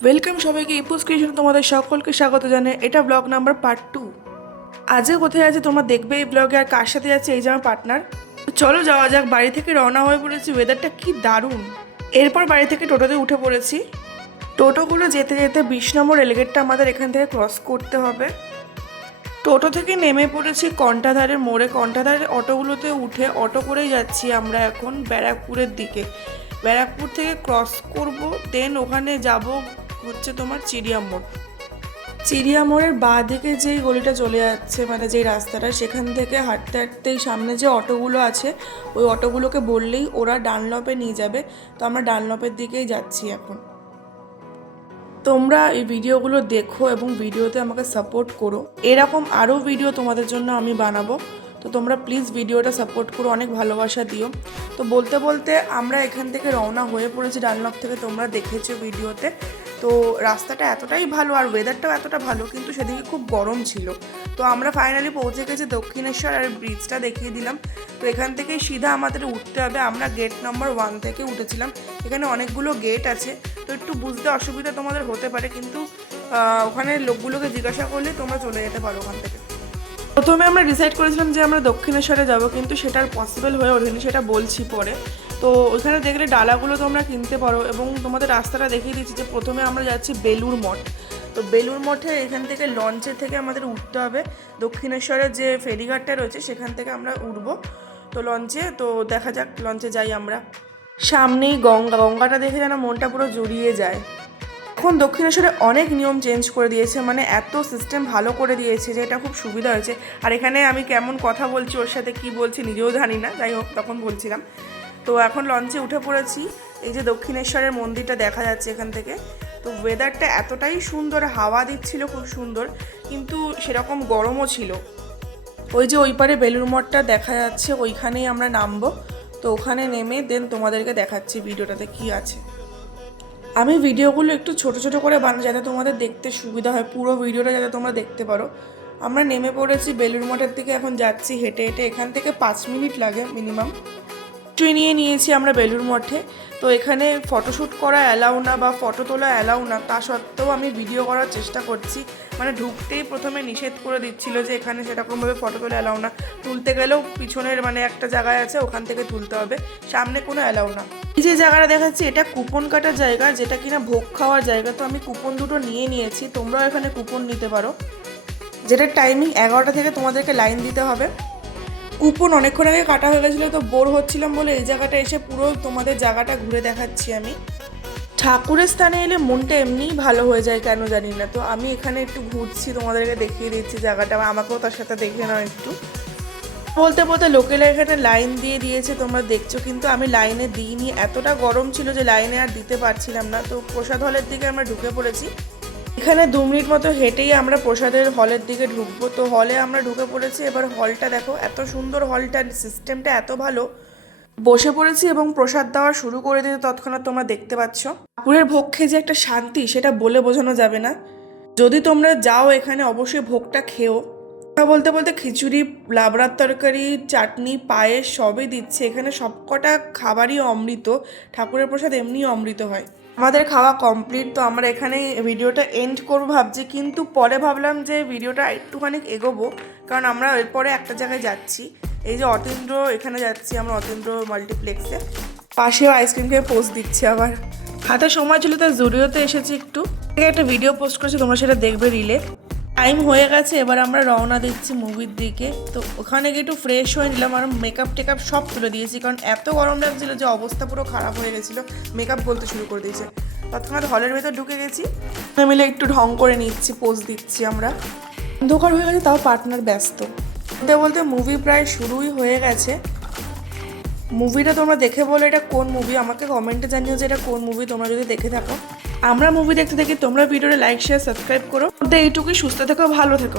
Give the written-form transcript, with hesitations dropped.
Welcome সবাইকে ইপুস creation তোমাদের সকলকে স্বাগত জানাই। এটা ব্লগ নাম্বার পার্ট 2। আজকে কোথায় আছে তোমরা দেখবে এই ব্লগে, আর কার সাথে যাচ্ছে এই যে আমার পার্টনার। চলো যাওয়া যাক। বাড়ি থেকে রওনা হয়ে পড়েছি, ওয়েদারটা কি দারুণ। এরপর বাড়ি থেকে টোটোতে উঠে পড়েছি। টোটোগুলো যেতে যেতে 20 নম্বর রেলগেটটা আমাদের এখান থেকে ক্রস করতে হবে। টোটো থেকে নেমে পড়েছি কন্টাধারের মোড়ে। কন্টাধারের অটোগুলোতে উঠে অটো করেই যাচ্ছি আমরা এখন ব্যারাকপুরের দিকে। ব্যারাকপুর থেকে ক্রস করব, দেন ওখানে যাব হচ্ছে তোমার চিড়িয়া মোড়। চিড়িয়া মোড়ের বাঁ দিকে যেই গলিটা চলে যাচ্ছে, মানে যেই রাস্তাটা, সেখান থেকে হাঁটতে হাঁটতেই সামনে যে অটোগুলো আছে ওই অটোগুলোকে বললেই ওরা ডানলপে নিয়ে যাবে। তো আমরা ডানলপের দিকেই যাচ্ছি এখন। তোমরা এই ভিডিওগুলো দেখো এবং ভিডিওতে আমাকে সাপোর্ট করো। এরকম আরও ভিডিও তোমাদের জন্য আমি বানাবো, তো তোমরা প্লিজ ভিডিওটা সাপোর্ট করো, অনেক ভালোবাসা দিও। তো বলতে বলতে আমরা এখান থেকে রওনা হয়ে পড়েছি ডানলপ থেকে, তোমরা দেখেছো ভিডিওতে। তো রাস্তাটা এতটাই ভালো আর ওয়েদারটাও এতটা ভালো, কিন্তু সেদিকে খুব গরম ছিল। তো আমরা ফাইনালি পৌঁছে গেছি দক্ষিণেশ্বর, আর ব্রিজটা দেখিয়ে দিলাম। তো এখান থেকে সিধা আমাদের উঠতে হবে। আমরা গেট নাম্বার 1 থেকে উঠেছিলাম। এখানে অনেকগুলো গেট আছে, তো একটু বুঝতে অসুবিধা তোমাদের হতে পারে, কিন্তু ওখানে লোকগুলোকে জিজ্ঞাসা করলে তোমরা চলে যেতে পারো ওখান থেকে। প্রথমে আমরা ডিসাইড করেছিলাম যে আমরা দক্ষিণেশ্বরে যাব, কিন্তু সেটা আর পসিবল হয়ে ওঠেনি, সেটা বলছি পরে। তো ওইখানে দেখলে ডালাগুলো তোমরা কিনতে পারো, এবং তোমাদের রাস্তাটা দেখিয়ে দিচ্ছি যে প্রথমে আমরা যাচ্ছি বেলুড় মঠ। তো বেলুড় মঠে এখান থেকে লঞ্চের থেকে আমাদের উঠতে হবে। দক্ষিণেশ্বরের যে ফেরিঘাটটা রয়েছে সেখান থেকে আমরা উঠবো তো লঞ্চে। তো দেখা যাক, লঞ্চে যাই আমরা। সামনেই গঙ্গাটা দেখে যেন মনটা পুরো জুড়িয়ে যায়। এখন দক্ষিণেশ্বরে অনেক নিয়ম চেঞ্জ করে দিয়েছে, মানে এত সিস্টেম ভালো করে দিয়েছে যে এটা খুব সুবিধা হয়েছে। আর এখানে আমি কেমন কথা বলছি, ওর সাথে কি বলছি নিজেও জানি না, যাই হোক তখন বলছিলাম। তো এখন লঞ্চে উঠে পড়েছি। এই যে দক্ষিণেশ্বরের মন্দিরটা দেখা যাচ্ছে এখান থেকে। তো ওয়েদারটা এতটাই সুন্দর, হাওয়া দিচ্ছিল খুব সুন্দর, কিন্তু সেরকম গরমও ছিল। ওই যে ওই পারে বেলুড় মঠটা দেখা যাচ্ছে, ওইখানেই আমরা নামবো। তো ওখানে নেমে দেন তোমাদেরকে দেখাচ্ছি ভিডিওটাতে কি আছে। আমি ভিডিওগুলো একটু ছোট ছোট করে বানাই যাতে তোমাদের দেখতে সুবিধা হয়, পুরো ভিডিওটা যাতে তোমরা দেখতে পারো। আমরা নেমে পড়েছি বেলুড় মঠের দিকে, এখন যাচ্ছি হেঁটে হেঁটে। এখান থেকে 5 মিনিট লাগে মিনিমাম। নিয়েছি আমরা বেলুড় মঠে। তো এখানে ফটোশ্যুট করা অ্যালাউ না বা ফটো তোলা অ্যালাউ না, তা সত্ত্বেও আমি ভিডিও করার চেষ্টা করছি। মানে ঢুকতেই প্রথমে নিষেধ করে দিচ্ছিল যে এখানে সেরকমভাবে ফটো তোলা অ্যালাউ না। তুলতে গেলেও পিছনের মানে একটা জায়গায় আছে, ওখান থেকে তুলতে হবে, সামনে কোনো অ্যালাউ না। এই যে জায়গাটা দেখাচ্ছি এটা কুপন কাটার জায়গা, যেটা কিনা ভোগ খাওয়ার জায়গা। তো আমি কুপন দুটো নিয়ে নিয়েছি, তোমরাও এখানে কুপন নিতে পারো। যেটার টাইমিং 11টা থেকে তোমাদেরকে লাইন দিতে হবে। কুপন অনেকক্ষণ আগে কাটা হয়ে গেছিলো, তো বোর হচ্ছিলাম বলে এই জায়গাটা এসে পুরো তোমাদের জায়গাটা ঘুরে দেখাচ্ছি আমি। ঠাকুরের স্থানে এলে মনটা এমনিই ভালো হয়ে যায়, কেন জানি না। তো আমি এখানে একটু ঘুরছি, তোমাদেরকে দেখিয়ে দিচ্ছি জায়গাটা, আমাকেও তার সাথে দেখে নাও একটু। বলতে বলতে লোকেরা এখানে লাইন দিয়ে দিয়েছে, তোমরা দেখছো, কিন্তু আমি লাইনে দিইনি। এতটা গরম ছিল যে লাইনে আর দিতে পারছিলাম না। তো প্রসাদ হলের দিকে আমরা ঢুকে পড়েছি। এখানে 2 মিনিট মতো হেঁটেই আমরা প্রসাদের হলের দিকে ঢুকবো। তো হলে আমরা ঢুকে পড়েছি। এবার হলটা দেখো, এত সুন্দর হলটার সিস্টেমটা এত ভালো। বসে পড়েছি এবং প্রসাদ দেওয়া শুরু করে দিতে তৎক্ষণাৎ তোমরা দেখতে পাচ্ছ। ঠাকুরের ভোগ খেয়ে যে একটা শান্তি, সেটা বলে বোঝানো যাবে না। যদি তোমরা যাও এখানে অবশ্যই ভোগটা খেও। কথা বলতে বলতে খিচুড়ি, লাবড়ার তরকারি, চাটনি, পায়েস সবই দিচ্ছে এখানে। সবকটা খাবারই অমৃত। ঠাকুরের প্রসাদ এমনি অমৃত হয়। আমাদের খাওয়া কমপ্লিট। তো আমরা এখানে ভিডিওটা এন্ড করবো ভাবছি, কিন্তু পরে ভাবলাম যে ভিডিওটা একটুখানি এগোবো, কারণ আমরা এরপরে একটা জায়গায় যাচ্ছি। এই যে অতীন্দ্র, এখানে যাচ্ছি আমরা অতীন্দ্র মাল্টিপ্লেক্সে। পাশেও আইসক্রিম খেয়ে পোস্ট দিচ্ছে আবার। হাতে সময় ছিল তাই জুডিওতে এসেছি একটু। একটা ভিডিও পোস্ট করেছি, তোমরা সেটা দেখবে রিলে। টাইম হয়ে গেছে, এবার আমরা রওনা দিচ্ছি মুভির দিকে। তো ওখানে গিয়ে একটু ফ্রেশ হয়ে নিলাম, আর মেকআপ টেকআপ সব তুলে দিয়েছি, কারণ এত গরম লাগছিল যে অবস্থা পুরো খারাপ হয়ে গেছিলো। মেকআপ বলতে শুরু করে দিয়েছে। তৎক্ষণাৎ হলের ভেতর ঢুকে গেছি, মিলে একটু ঢং করে নিচ্ছি, পোজ দিচ্ছি আমরা। অন্ধকার হয়ে গেছে, তাও পার্টনার ব্যস্ত। বলতে বলতে মুভি প্রায় শুরুই হয়ে গেছে। মুভিটা তোমরা দেখে বলো এটা কোন মুভি, আমাকে কমেন্টে জানিও যে এটা কোন মুভি তোমরা যদি দেখে থাকো। আমরা মুভি দেখতে দেখি, তোমরা ভিডিওটা লাইক শেয়ার সাবস্ক্রাইব করো। এইটুকুই, সুস্থ থেকো, ভালো থেকো।